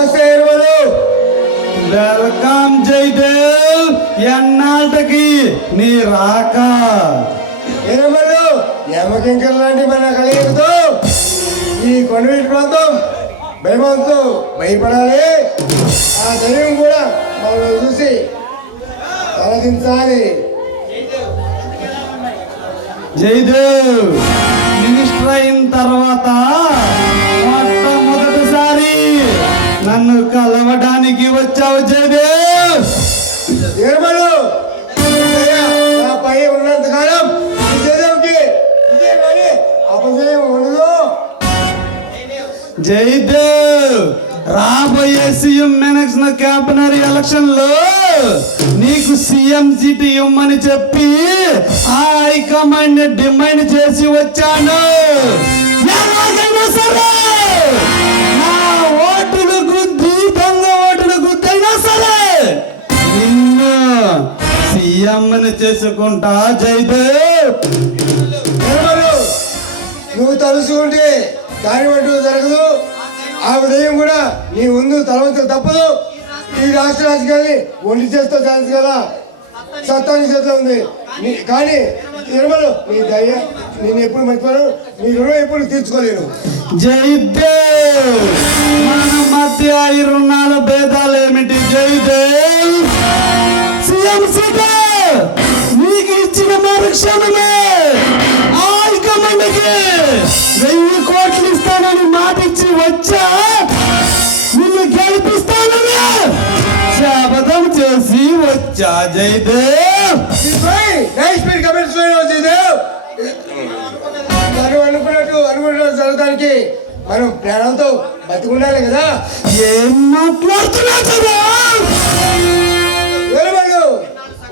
నమస్తే ఎరువలు. వెల్కమ్ జైదేవ్. ఎన్నాళ్ళకి నీ రాక ఎరువలు యమకింకర్ లాంటి మన కలియుగతో ఈ కొండవీటి ప్రాంతం భయమంతో భయపడాలి. ఆ ధైర్యం కూడా మనం చూసి తలదించాలి. జైదేవ్ మినిస్టర్ అయిన తర్వాత మొట్టమొదటిసారి నన్ను కలవడానికి వచ్చావు జయదేవ్. ఎరువలు నాపై ఉన్నంత కాలం జయదేవ్కి ఇదే కానీ అపజయం ఉండదు. జయదేవ్ రాబోయే సీఎం క్యాబినెట్ ఎలక్షన్ లో నీకు సీఎం సీట్ ఇవ్వమని చెప్పి ఆ హైకమాండ్ డిమాండ్ చేసి వచ్చాను. ఎలాగైనా సరే నా ఓటులు గుద్ది దొంగ ఓటులు గుద్దైనా సరే నిన్ను సీఎం చేసుకుంటా జయదేవ్. నువ్వు తలుసుకుంటే దాని పట్టు జరగదు. ఆ ఉదయం కూడా నీ ముందు తలవంచ తప్పదు. ఈ రాష్ట్ర రాజకీయాన్ని ఒంటి చేస్తూ ఛాన్స్ కదా సత్తా నీ చేతిలో ఉంది. కానీ నిర్మలు నీ దయ నేను ఎప్పుడు మర్చిపోను. నీ రుణం ఎప్పుడు తీర్చుకోలేను. జయదేవ్ మన మధ్య ఈ రుణాల భేదాలు ఏమిటి జయదేవ్? సీఎం సీట్ నీకు ఇచ్చిన మరుక్షణమే హైకమాండ్కి 1000 కోట్లు ఇస్తానని మాట ఇచ్చి వచ్చా. నిన్ను గెలిపిస్తానని శపథం చేసి వచ్చా జయదేవ్. అనుకున్నట్టు జరగడానికి మనం ప్రాణంతో బతికుండాలి కదా. ఏం మాట్లాడుతున్నా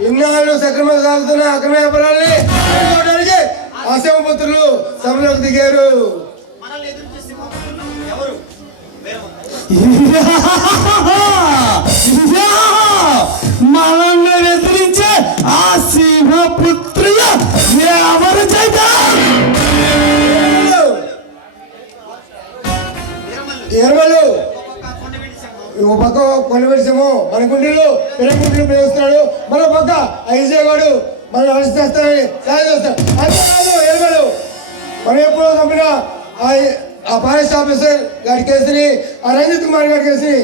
ఇన్నాళ్ళు సక్రమంగా సాగుతున్న అక్రమ వ్యాపారాన్ని అడ్డుకోవడానికి అసమపుత్రులు సభలోకి దిగారు. మనల్ని ఎదిరించే ఆ సింహపుత్రులు ఎవరు చేద్దాం? ఎరువలు ఓ పక్క కొనబెడిసాము మన గుండెలు పెరగుండెలు పెరుగుతున్నాడు. మరో పక్క ఐజేవాడు మనం అరెస్ట్ చేస్తానని సాయం చేస్తాడు. అంతేకాదు ఎరువలు మనం ఎప్పుడో చంపిన ఆ ఫారెస్ట్ ఆఫీసర్ గారి కేసుని ఆ రంజిత్ కుమార్ గారి కేసుని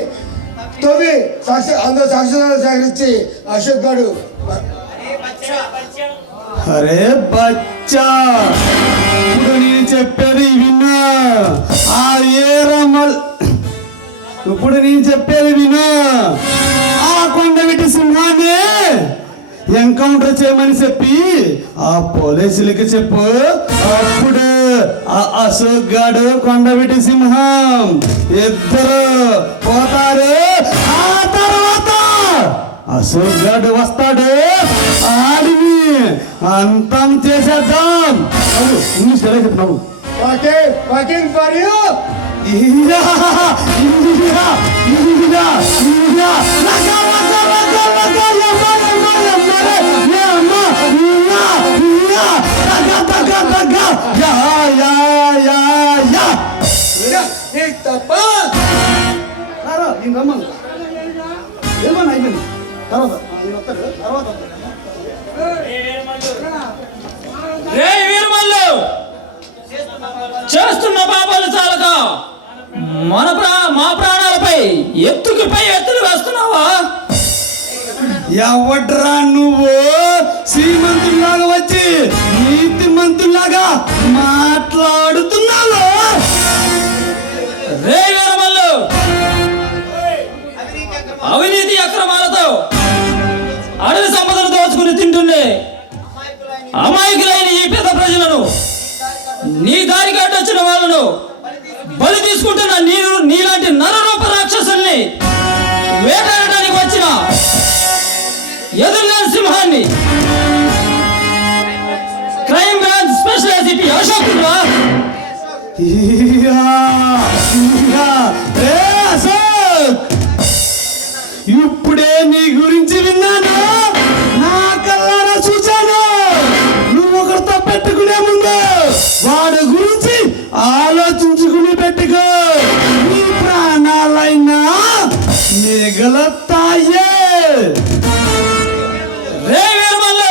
తొవ్వి అందరూ సాక్ష్యాలు సేకరించి అశోక్ గారు అరే బచ్చా ఇప్పుడు నేను చెప్పేది విన్నా. ఆ ఏరమల్ ఇప్పుడు నేను చెప్పేది వినా. ఆ కొండవీటి సింహాన్ని ఎన్కౌంటర్ చేయమని చెప్పి ఆ పోలీసులకి చెప్పు. అప్పుడు ఆ అశోక్ గాడు కొండవీటి సింహం ఇద్దరు పోతారు. ఆ తర్వాత అశోక్ గాడు వస్తాడు. ఆడిని అంతం చేసేద్దాం. ఇంగ్లీష్ ఎలా చెప్తున్నావు? చేస్తున్న పాపాలు చాలక మా ప్రాణాలపై ఎత్తుకుపై ఎత్తులు వేస్తున్నావా? ఎవడ్రా నువ్వు శ్రీమంతుల్లాగా వచ్చి నీతి మంతుల్లాగా మాట్లాడుతున్నావు? రే వీరమల్లు, అవినీతి అక్రమాలతో అడవి సంపదలు దోచుకుని తింటుండే అమాయకులైన ఈ పేద ప్రజలను, నీ దారికి అడ్డొచ్చిన వాళ్ళను బలి తీసుకుంటున్న నీలాంటి నరరూప రాక్షసుల్ని వేటాడడానికి వచ్చిన ఎదురులేని సింహాన్ని crime branch special ACP Ashok ఇప్పుడే నీ గురించి విన్నాను. నా కళ్ళారా చూశాను. నువ్వు ఒకరితో పెట్టుకునే ముందు వాడి గురించి ఆలోచించుకుని పెట్టుకో. నీ ప్రాణాలైనా మిగలతాయే. రే వీరమల్లు,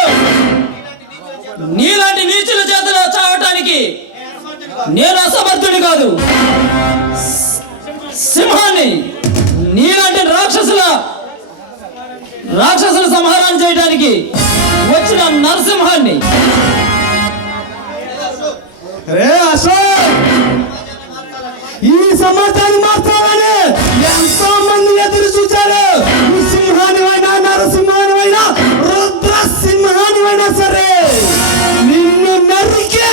నీలాంటి నీచుల చేతిలో చావటానికి నేను అసమర్థుని కాదు. సింహాన్ని, నీలాంటి రాక్షసుల సంహారం చేయడానికి వచ్చిన నరసింహాన్ని. రే అశోక్, ఈ సమాజాన్ని మార్చాలని ఎంతో మంది ఎదురు చూశారు. నువ్వు సింహానివైనా నరసింహానివైనా రుద్రసింహానివైనా సరే నిన్ను నరికి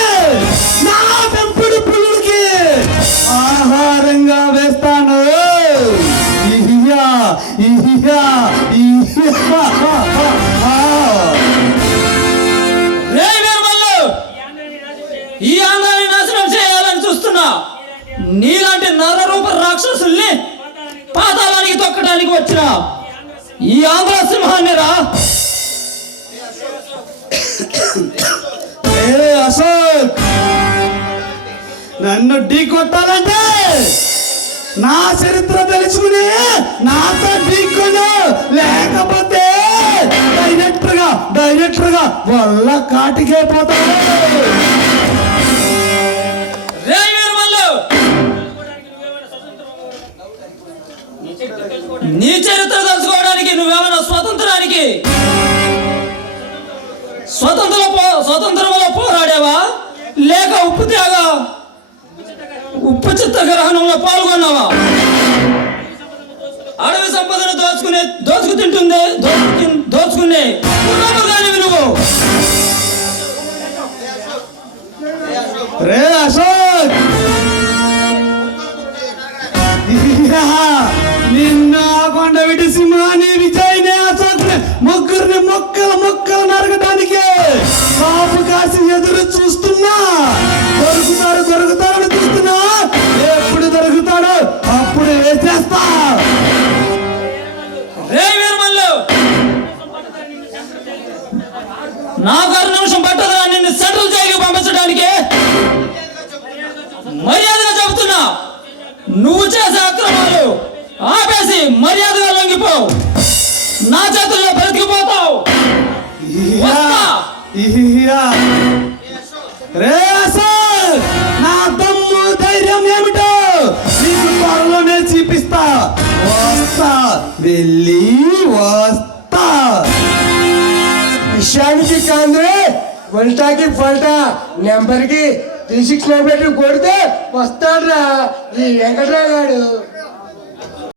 నా పెంపుడు పులుడికి ఆహారంగా వేస్తాను. ఇహియా, ఇహియా, ఇహియా. రే వీరమల్లు, ఈ ఆంధ్రాన్ని నాశనం చేయాలని చూస్తున్నా నీలాంటి నరరూప రాక్షసుల్ని పాతాళానికి తొక్కడానికి వచ్చిన ఈ ఆంధ్ర సింహాన్ని రా. ఏ అశోక్, నన్ను ఢీ కొట్టాలంటే నా చరిత్ర తెలుసుకుని నాతో ఢీకొను, లేకపోతే డైరెక్టర్ గా వల్ల కాటికే పోతాడు. రే వీరమల్లు, నీ చరిత్ర తెలుసుకోవడానికి నువ్వేమైనా స్వతంత్రంలో పోరాడావా, లేక ఉప్పు చిత్తగ్రహణంలో పాల్గొన్నావా? అడవి సంపదను దోచుకునే గానివి నువ్వు. రే అశోక్, నిన్న కొండ విటి సింహాన్ని విజయ్ని అశోక్ ముగ్గురిని మొక్కలు నరకడానికి కాపు కాసి ఎదురు చూస్తున్నా. దొరుకుతాడని చూస్తున్నా. ఎప్పుడు దొరుకుతాడో అప్పుడు వేసేస్తా. రే వీరమల్లు, నాకు 6 నిమిషం పట్టదురా నిన్ను సెంట్రల్ జైలుకి పంపించడానికి. మర్యాదగా చెబుతున్నా, నువ్వు చేసే అక్రమాలు ఆపేసి మర్యాదగా లొంగిపో. నా చేతుల్లో బ్రతికిపోతావు. రే అశోక్, నా దమ్ము ధైర్యం ఏమిటో నీకు త్వరలోనే చూపిస్తా. వస్తా. విషయానికి కాంద్రే వల్టాకి పల్టా నెంబర్కి 36 కొడితే వస్తాడ్రా ఈ వెంకట్రావు గారు.